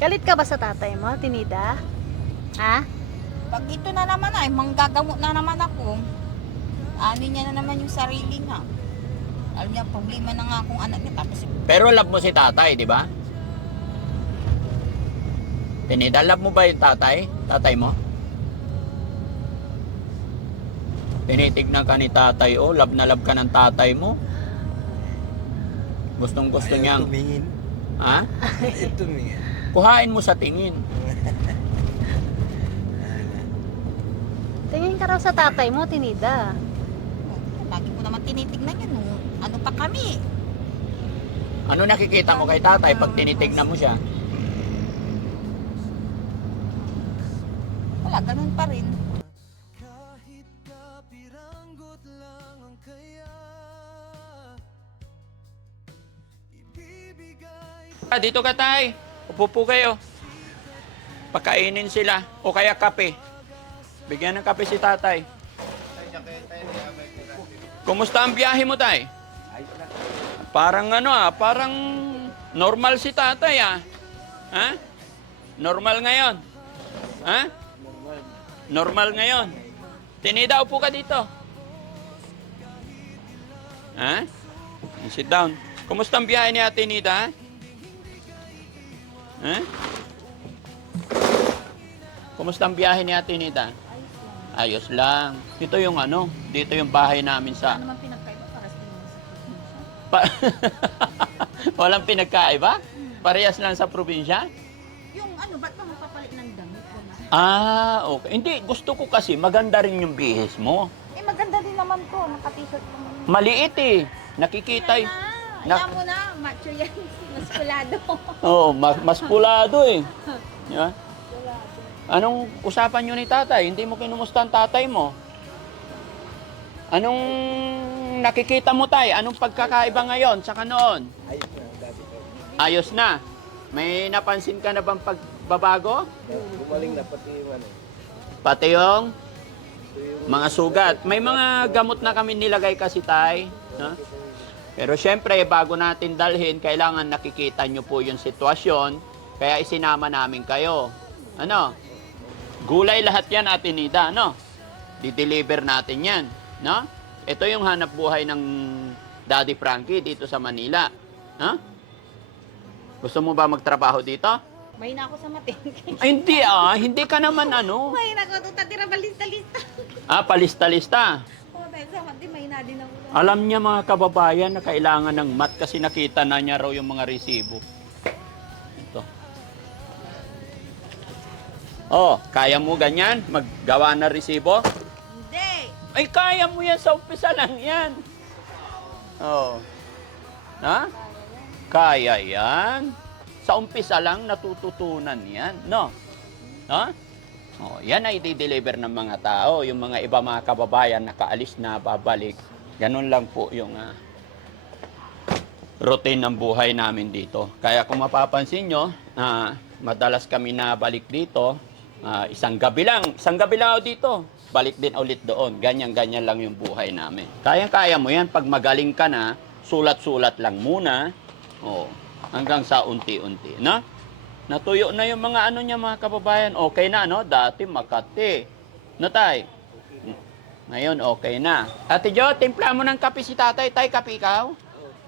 Galit ka ba sa tatay mo, Tinida? Ha? Pag ito na naman ay manggagamot na naman ako. Ano niya na naman yung sarili nga. Alam niya, problema na nga akong anak niya. Tapos, Pero love mo si tatay, di ba? Tinida, love mo ba yung tatay? Tatay mo? Tinitignan ka ni tatay, oh. Love na love ka ng tatay mo. Gustong gusto Ayaw niyang... tumingin. Ha? Ayaw tumingin. Kuhain mo sa tingin. Tingin ka raw sa tatay mo, Tinida. lagi ko naman tinitignan yun. Nung ano pa kami. Ano nakikita mo kay tatay pag tinitignan mo siya? Wala, ganun pa rin. Dito ka, tay. Upo po kayo. Pakainin sila. O kaya kape. Bigyan ng kape si tatay. Kumusta ang biyahe mo, tay? Parang parang normal si tatay, ah. Ha? Normal ngayon. Ha? Normal ngayon. Tinida, upo ka dito. Ha? Sit down. Kumusta ang biyahe ni Ate Nida, ha? Ha? Kumusta ang biyahe ni Ate Nida? Ayos lang. Ito yung dito yung bahay namin sa... Ano naman pinagkaiba para sa Pa... Walang pinagkaiba? Parehas lang sa probinsya? Yung ba't mo mapapalit ng damit? Wala. Okay. Hindi, gusto ko kasi maganda rin yung bihis mo. Maganda din naman to. Naka-t-shirt naman. Maliit eh. Nakikita eh. Alam mo na, macho yan. Maskulado. Oo, mas pulado eh. Yeah? Anong usapan nyo ni tatay? Hindi mo kinumusta ang tatay mo? Anong nakikita mo, tay? Anong pagkakaiba ngayon sa noon? Ayos na, dati ko. Ayos na. May napansin ka na bang pagbabago? Gumaling na pati yung Pati yung ito yung mga sugat. May mga gamot na kami nilagay kasi, tay. No? Pero syempre, bago natin dalhin, kailangan nakikita nyo po yung sitwasyon. Kaya isinama namin kayo. Ano? Gulay lahat yan, Ate Nida, no? Di-deliver natin yan, no? Ito yung hanap buhay ng Daddy Frankie dito sa Manila. Ha? Gusto mo ba magtrabaho dito? May na ako sa matin. Ay, hindi ka naman May na ako. Tatira balista-lista. Palista-lista. Oo, dahil sa matin, may na din ako. Alam niya mga kababayan na kailangan ng mat kasi nakita na niya raw yung mga resibo. Ito. Oh, kaya mo ganyan? Maggawa na resibo? Hindi. Ay, kaya mo yan sa umpisa lang yan. Oh. Ha? Kaya yan. Sa umpisa lang natututunan yan, no? Ha? Oh, yan ay di-deliver ng mga tao. Yung mga iba mga kababayan nakaalis na, babalik. Ganun lang po yung routine ng buhay namin dito. Kaya kung mapapansin nyo, madalas kami nabalik dito, isang gabi lang ako dito. Balik din ulit doon. Ganyan-ganyan lang yung buhay namin. Kaya mo yan. Pag magaling ka na, sulat-sulat lang muna. Oh, hanggang sa unti-unti. No? Natuyo na yung mga niya mga kababayan. Okay na, no? Dati Makati. No, tay? Ngayon, okay na. Ate Jo, timpla mo ng kape si tatay. Tay, kape ikaw?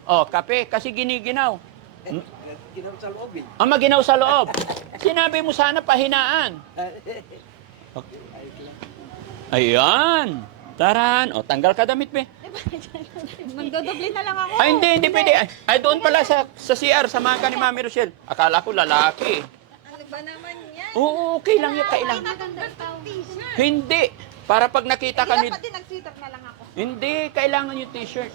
Oh, kape. Kasi giniginaw. ginaw sa loob eh. Maginaw sa loob. Sinabi mo sana pahinaan. Ayan. Taran. O, tanggal ka damit, be. Magdodoble na lang ako. Ay, hindi pwede. Ay, doon pala sa CR, samahan ka ni Mami Rochelle. Akala ko lalaki. Ano ba naman yan? Oo, okay lang yan. Kailangan. Maganda ang t-shirt. Hindi. Para pag nakita ka ni... Dapat din nag-sweater na lang ako. Hindi, kailangan yung t-shirt.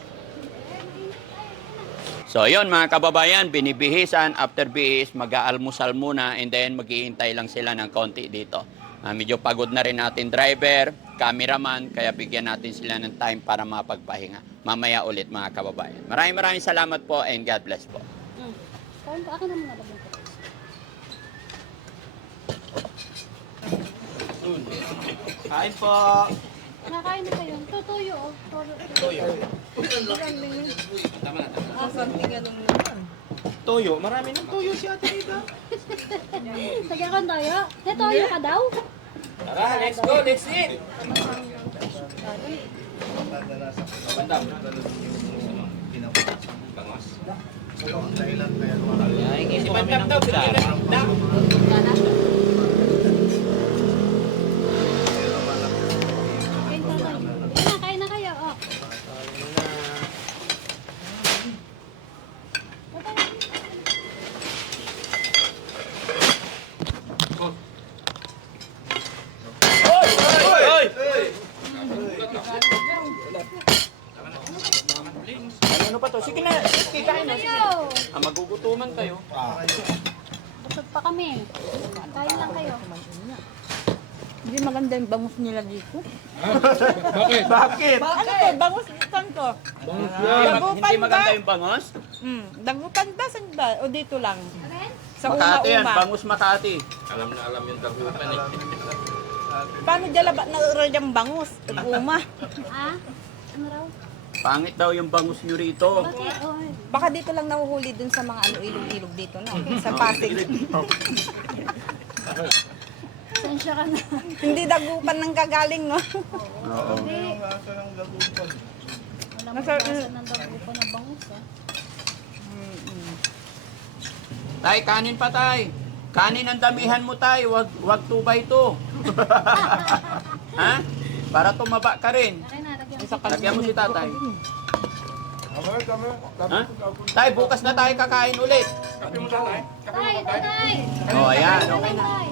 So, yun mga kababayan, binibihisan. After bihis, mag-aalmusal muna and then maghihintay lang sila ng konti dito. Medyo pagod na rin natin driver, cameraman, kaya bigyan natin sila ng time para mapagpahinga. Mamaya ulit mga kababayan. Maraming salamat po and God bless po. Kain pa, akin naman nalagyan ko. Kain po! Nakain na kayo. Tutuyo, oh. Toyo. Something ganun naman. Toyo, marami ng toyo si Ate Rita. Tagakan tayo. May toyo ka daw? Tara, let's go, let's eat. Bandam. Si Bandam daw, Bandam. Kain na kayo. Oh. Ano pa to? Sige na, sige, kain na. Sige. Kayo. Magugutuman kayo. Busog pa kami. Kain lang kayo. Hindi maganda yung bangus nila dito. Bakit? Ano to? Bangus saan to? Dagupan Hindi ba? maganda yung bangos? Dagupan ba? Saan ba? O dito lang? Sa Makati yan, uma-uma. bangus Makati. Alam na alam yung dagupan eh. Paano dyan ba na yung bangus? Uma. Ah? Ano raw? Pangit daw yung bangus nyo rito. Bakit? Oh, Baka dito lang nahuhuli dun sa mga ano ilog-ilog dito, no? Sa Pasig. sensya ka na. Hindi dagupan ng kagaling, no? Oo. Hindi. Wala mo basa ng dagupan ng bangus, ah. Tay, kanin pa tay. Kanin ang damihan mo tay, wag 2x2. Ha? Para tumaba ka rin. Kaya na, lagyan mo. Lagyan mo si tatay. Ha? Tay, bukas na tayo kakain ulit. Tay, tatay! Oh, ayan, okay na. Tay.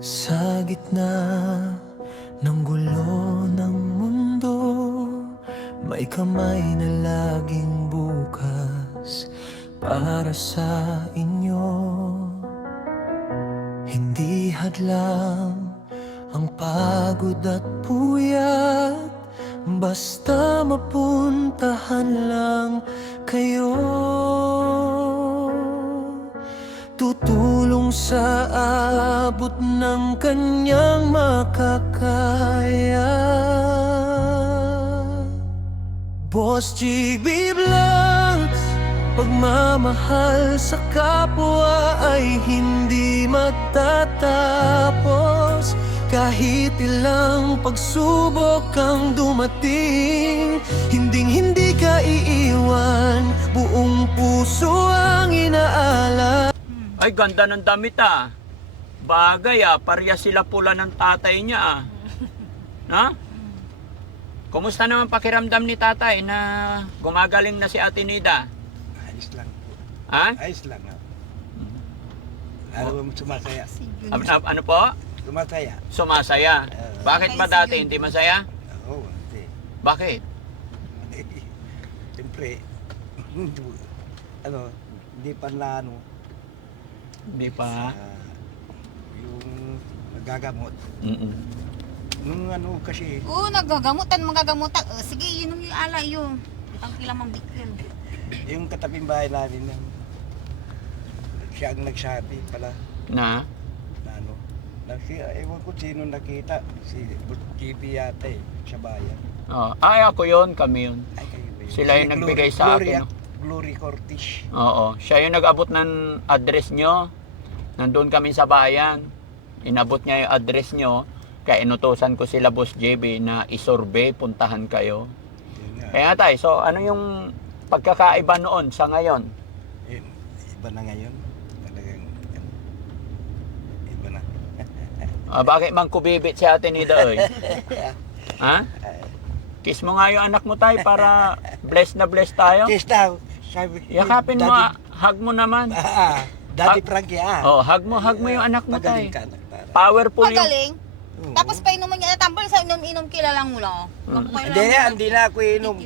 Sa gitna ng gulo ng mundo, may kamay na laging bukas para sa inyo. Hindi hadlang ang pagod at puyat, basta mapuntahan lang kayo. Tutulong sa abot ng kanyang makakaya. Boss GB Vlogs, pagmamahal sa kapwa ay hindi matatapos. Kahit ilang pagsubok ang dumating, hindi ka iiwan, buong puso ang inaalala. Ay, ganda ng damit ah. Bagay ah, parehas sila pula ng tatay niya ah. Ha? Kumusta naman pakiramdam ni tatay na gumagaling na si Ate Nida? Ayos lang po. Ha? Ayos lang. Ano mo sumasaya? Ano po? Sumasaya. Sumasaya. Bakit ba dati hindi masaya? Oo, hindi. Bakit? Siyempre, hindi pa na Hindi pa. yung nagagamot. Mm-mm. Nung kasi, Oo, naggagamutan, magagamutan. Sige, yun yung ala yun. Ang kilamang bikil. yung kataping bahay namin, siya ang nagsabi pala Na? ewan ko sino nakita, si GB yata sa bayan. Oh. Ay, ako yun, kami yun. Ay, kayo ba yun? Sila yung Si nagbigay sa akin, no? Glory Cortish. Oo. Siya yung nag-abot ng address nyo. Nandun kami sa bayan. Inabot niya yung address nyo. Kaya inutosan ko sila Boss JB na isurvey, puntahan kayo. Yun nga. Kaya tayo, so ano yung pagkakaiba noon sa ngayon? Yun, iba na ngayon. Talagang, iba na. Bakit mang kubibit si Ate Nida, oy? Ha? Kiss mo nga yung anak mo tayo para blessed na blessed tayo. Kiss daw. Sabi, Yakapin mo, hug mo naman. Daddy Frankie, Oh, hug mo yung anak mo tayo. Pagaling ka, anak. Powerful yung... Pagaling. Oo. Tapos painuman niya na tambal sa inom-inom kilalang mo lang. Hindi na ako inom.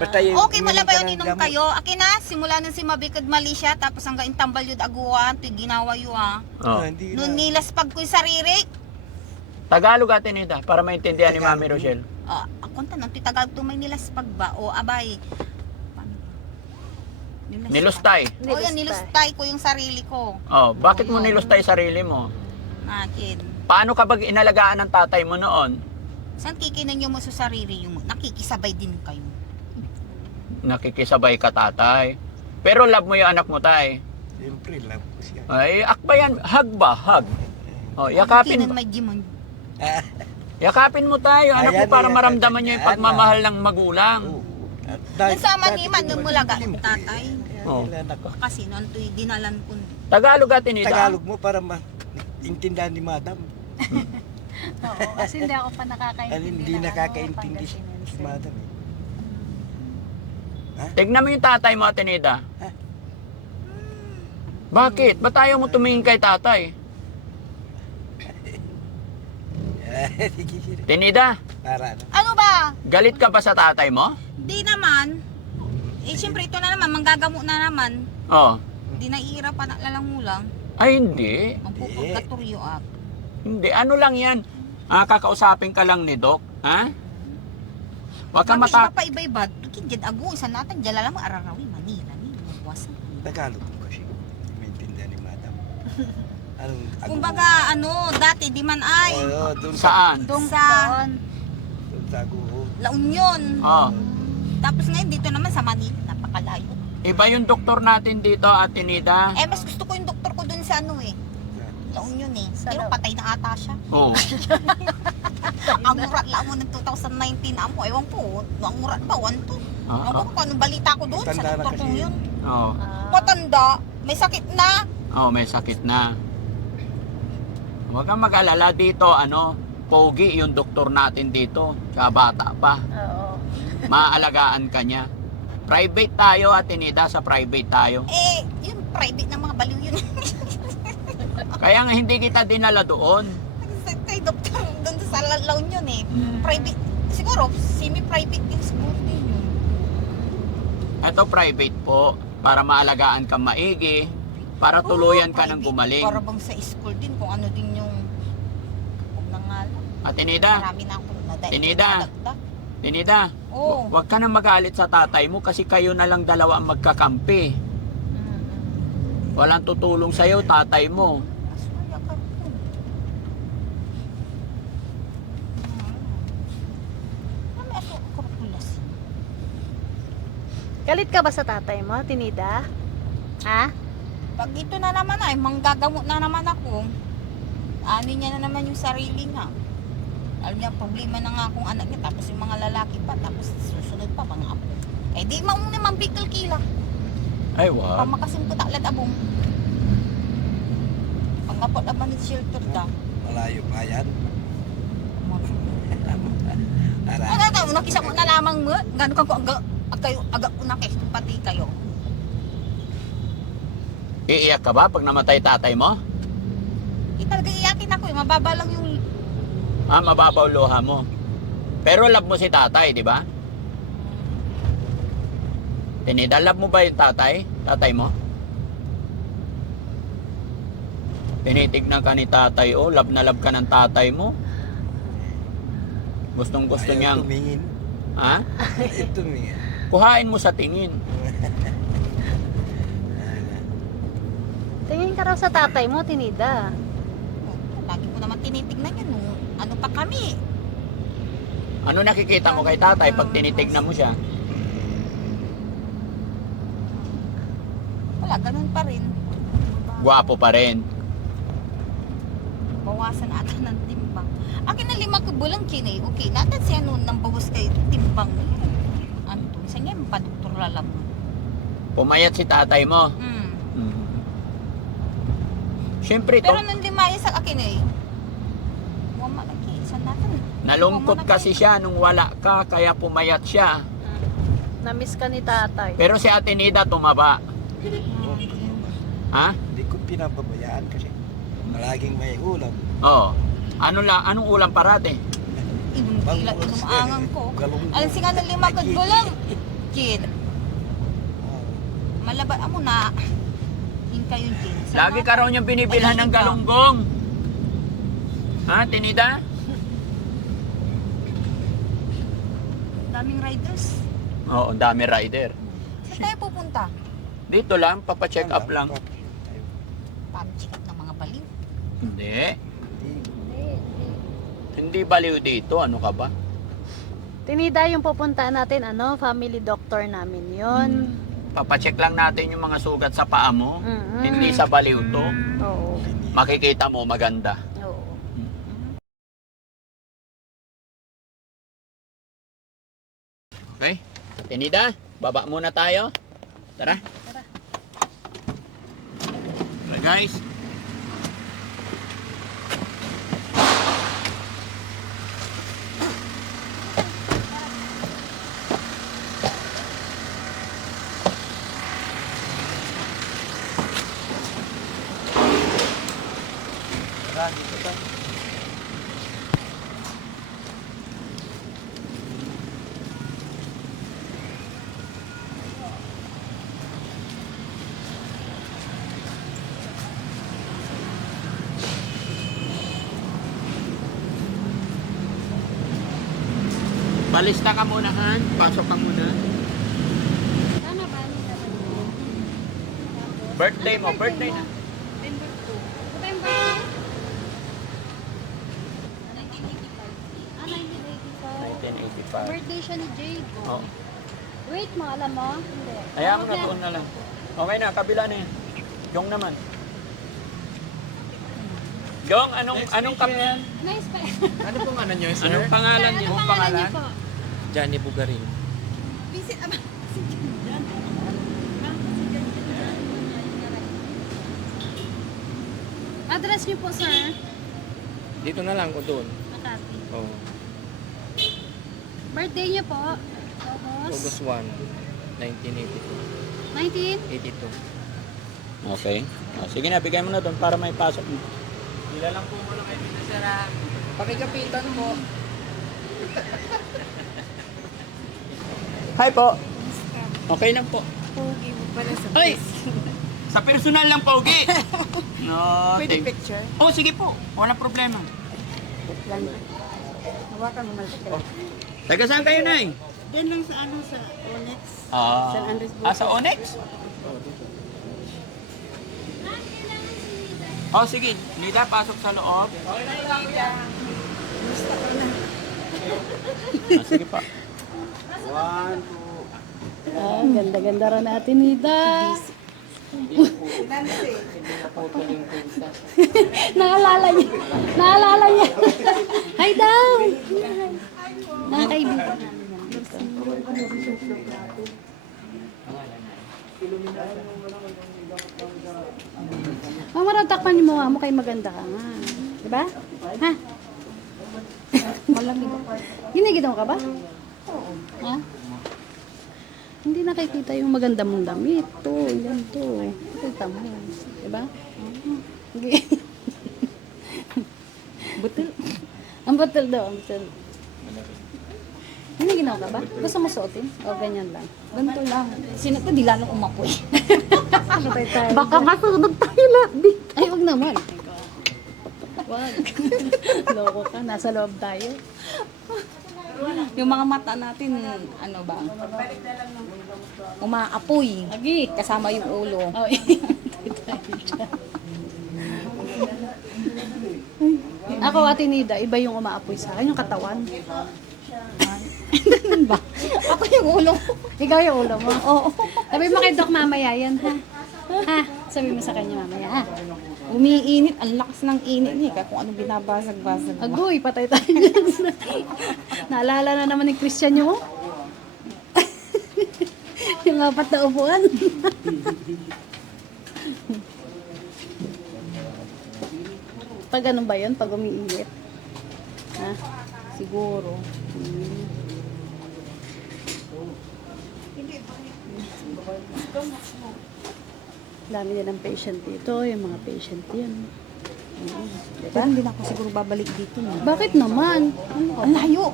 Basta yung... Okay, wala ba yung inom kayo? Akin na, simula nung si Mabikad Malaysia, tapos hanggang tambal yun aguan, ito ginawa yun ah. Oh. Hindi Nung na. nilaspag ko yung sarili, Tagalog Ate Nida, para maintindihan ni Mami Rochelle. ako tanong, titagal to may nilaspag ba? O abay, Nilustay. O yan, nilustay ko yung sarili ko. Oh, bakit mo nilustay sarili mo? Akin. Paano kapag inalagaan ng tatay mo noon? Saan kikinanyo mo sa sarili yung nakikisabay din kayo? Nakikisabay ka, tatay. Pero love mo yung anak mo, tay. Siyempre, love ko siya. Ay, akbayan. Hug ba? Hug. Oh, yakapin. Kinan may gimon. Yakapin mo tayo, anak mo, Ayan, para ayan, maramdaman niyo yung ayan, pagmamahal ng magulang. Oo. Kung sa maniman nung mulaga ang tatay. Oh. Kasi noon to'y dinalan ko. Tagalog at tinida. Tagalog mo para maintindihan ni madam. Oo, kasi hindi ako pa nakakaintindi. Hindi ng nakakaintindi si Pangasinense. madam eh. Tignan mo yung tatay mo, Atenida. Bakit? Ba't ayaw mo tumingin kay tatay? Sige, sige. Tinida, Para ano? Ano ba? galit ka ba sa tatay mo? Di naman. Eh siyempre ito na naman, manggagamo na naman. Oh. Di naiira pa na lalangulang. Ay, hindi. Ang pupurgatoryo at. Hindi. Ano lang yan? Kakausapin ka lang ni Doc. Ha? Huwag ka Kami mata... pa iba-iba. Kinjad ago, isa natin, dyan lang ararawi, Manila. Buwasan. Tagalog mo kasi. Maintindihan ni madam. Anong Kumbaga, ano, dati di man ay. Oo, doon Saan? Doon Sa Doon sa Aguho. La Union. Oh. Tapos ngayon dito naman sa Manila, napakalayo. Iba yung doktor natin dito, Atenida. Eh, mas gusto ko yung doktor ko dun sa ano eh. La Union eh. Pero patay na ata siya. Oh. Ang murat lang mo ng 2019 amo. Ewan ko, ang murat ba? 1 to. Ah, Ewan ko kung anong balita ko doon sa Matanda na doktor kasi kong yun. yun. Oh. Matanda, may sakit na. Oh, may sakit na. Huwag kang mag-alala dito, ano, pogi yung doktor natin dito. Sa bata pa. Oo. Maaalagaan ka niya. Private tayo, Atenida, sa private tayo. Eh, yun, private ng mga baliw yun. Kaya nga hindi kita dinala doon. Kay doktor doon sa La Union eh. Hmm. Private, siguro, semi-private din siguro din yun. Ito private po, para maalagaan ka maigi, para tuluyan ka ng Private. gumaling. Para bang sa school din, kung ano din yung, kung nangalan. Atenida, Marami na akong nadagdag. Tinida. Tinida, Oo. huwag ka na magalit sa tatay mo kasi kayo na lang dalawa ang magkakampi. Walang tutulong sa'yo, tatay mo. Aswaya ka po. Ano ako kapulas? Galit ka ba sa tatay mo, Tinida? Ha? Pag ito na naman ay, manggagamot na naman ako. Ano niya na naman yung sarili nga. Alam niya, problema na nga akong anak niya. Tapos yung mga lalaki pa. Tapos susunod pa, mga apo. Eh di maong naman bigel kila. Ay, wag. Pamakasim ko taklad abong. Pangapot naman ni shelter da. Malayo pa yan. Para Ano daw, nakisa mo na lamang mo. Gano'n ka ko aga una kay pati kayo. Iiyak ka ba pag namatay tatay mo? Di talaga iyakin ako eh. Mababa lang yung Mababaw luha mo. Pero love mo si tatay, di ba? Tinida, love mo ba yung tatay? Tatay mo? Tinitignan ka ni tatay, oh. Love na love ka ng tatay mo. Gustong gusto ayaw niyang... tumingin. Ha? Ayaw tumingin. Kuhain mo sa tingin. Tingin ka raw sa tatay mo, Tinida. lagi ko naman tinitignan yun nung ano pa kami. Ano nakikita mo kay tatay pag tinitignan mo siya? Wala, ganun pa rin. Gwapo pa rin. Bawasan ata ng timbang. Akin na 5 ka bulang kinay. Okay, natin siya noon nang bawas kay timbang. Ano to? Isa nga, padoktor lalam. Pumayat si tatay mo. Hmm. Siyempre, Pero nung 5 sa akin eh. Wama lagi, isa natin. nalungkot kasi siya nung wala ka, kaya pumayat siya. Na-miss ka ni tatay. Pero si Atenida tumaba. Ha? Hindi ko pinababayaan kasi laging may ulam. Oo. Anong ulam parate? Inumangan ko. Galunggong. Alam si nga ng 5 ka bulang. Kid, Oo. malaba mo na. Yung kayo din. Lagi ka raw niyang binibilhan ng galunggong. Ha, Tinida? Daming riders. Oo, dami rider. Saan tayo pupunta? Dito lang, papacheck up lang. Pam-check up ng mga baliw. Hindi. Hindi, Hindi baliw dito, ano ka ba? Tinida yung pupuntahan natin, family doctor namin yun. Papacheck lang natin yung mga sugat sa paa mo. Mm-mm. Hindi sa baliw to. Oo. Makikita mo maganda. Oo. Okay? Tinida, baba muna tayo. Tara. Okay, guys. Balista ka muna, Han. Pasok ka muna. Ano ba? Birthday mo, birthday na. September 2. September 2? 1985. 1985. Birthday siya ni Jade. Oh. Wait mo, alam mo? Hindi. Ayaw mo Tawag na yan. doon na lang. Okay na, kabila na yan. Yung naman. Yung, anong Nice pa. Ano pong ano nyo, sir? anong pangalan Ano niyo? pangalan niyo po? Johnny Bugarin. Address niyo po, sir. Dito na lang ko doon. Makati. Oh, Birthday niyo po? August 1, 1982. 19? 82. Okay. Oh, sige na, bigay mo na doon para may pasok mo. Ila lang po muna kayo dito, sir. Pakikapitan mo. Hi po. Okay lang po. Pogi mo pala sa Ay! Sa personal lang, Pogi. No, Pwede thank- picture? Oh, sige po. Walang problema. Hawakan mo malaki. Taga saan kayo, Nay? Diyan lang sa sa Onyx. San Andres Sa Onyx? Oh, sige. Nida, pasok sa loob. Sige pa. Ganda-ganda rin natin, Nida. Naalala niya. Naalala niya. Hi daw. Mga kaibigan namin yan dito. Mama, takpan niyo mo kay maganda ka nga. Diba? Ha? Malamig. Ginigidong ka ba? Ha? Hindi nakikita yung maganda mong damit. To, yan to. Kita mo. Diba? Okay. Butil. Ang butil daw, ang butil. Hindi ginawa ka ba? Gusto mo suotin? O ganyan lang? Ganito lang. Sino to? Di lalong umapoy. Baka masunog tayo lahat. Ay, wag naman. Wag. Loko ka. Nasa loob tayo. Yung mga mata natin, ano ba? Umaapoy. Agi. Kasama yung ulo. Oh, ako, Ate Nida, iba yung umaapoy sa akin, yung katawan. ba? Ako yung ulo. Ikaw yung ulo mo. Oo. Sabi mo kay Doc mamaya yan, ha? Ha? Sabi mo sa kanya mamaya, ha? Umiinit. Ang lakas ng init niya. Kaya kung anong binabasag-basag ba? Agoy, patay tayo dyan. Naalala na naman ni Christian yung yung apat na upuan. Pag ganun ba yun? Pag umiinit? Ha? Siguro. Dami din ng patient dito. Yung mga patient yan. Pero hindi na ako siguro babalik dito. No? Bakit naman? Ang layo.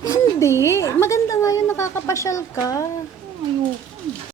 Hindi. Maganda nga yun. Nakakapasyal ka. Ayoko.